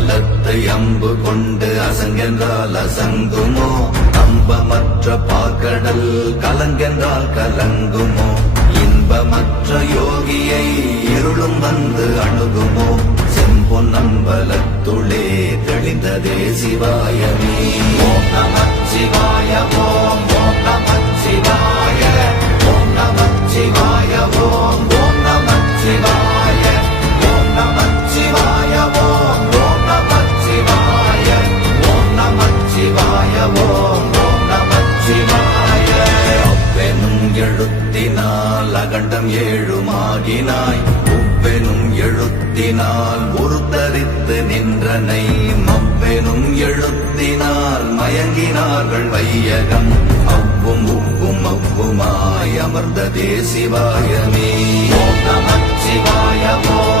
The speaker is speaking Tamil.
அம்பலத்தை அம்பு கொண்டு அசங்கென்றால் அசங்குமோ அம்பமற்ற பாக்கடல் கலங்கென்றால் கலங்குமோ இன்பமற்ற யோகியை இருளும் வந்து அணுகுமோ செம்பொன்னம்பலத்துளே தெளிந்ததே சிவாயமே ஓம் நமச்சிவாய ஓம் ஓம் நமச்சிவாய ஓம் நமச்சிவாய ஓம் ஓம் நமச்சிவாய ஓம் நமச்சிவாய ஓம் ஓம் நமச்சிவாய ஓம் நமச்சிவாய ஓம் ஓம் நமச்சிவாய அவ்வெனும் எழுத்தினால் அகண்டம் ஏழுமாகினாய் உவ்வெனும் எழுத்தினால் உருத்தரித்து நின்றனை மவ்வெனும் எழுத்தினால் மயங்கினார்கள் வையகம் அவ்வும் உவ்வும் அவ்வுமாய் அமர்ந்ததே சிவாயமே ஓம் நமச்சிவாய ஓம்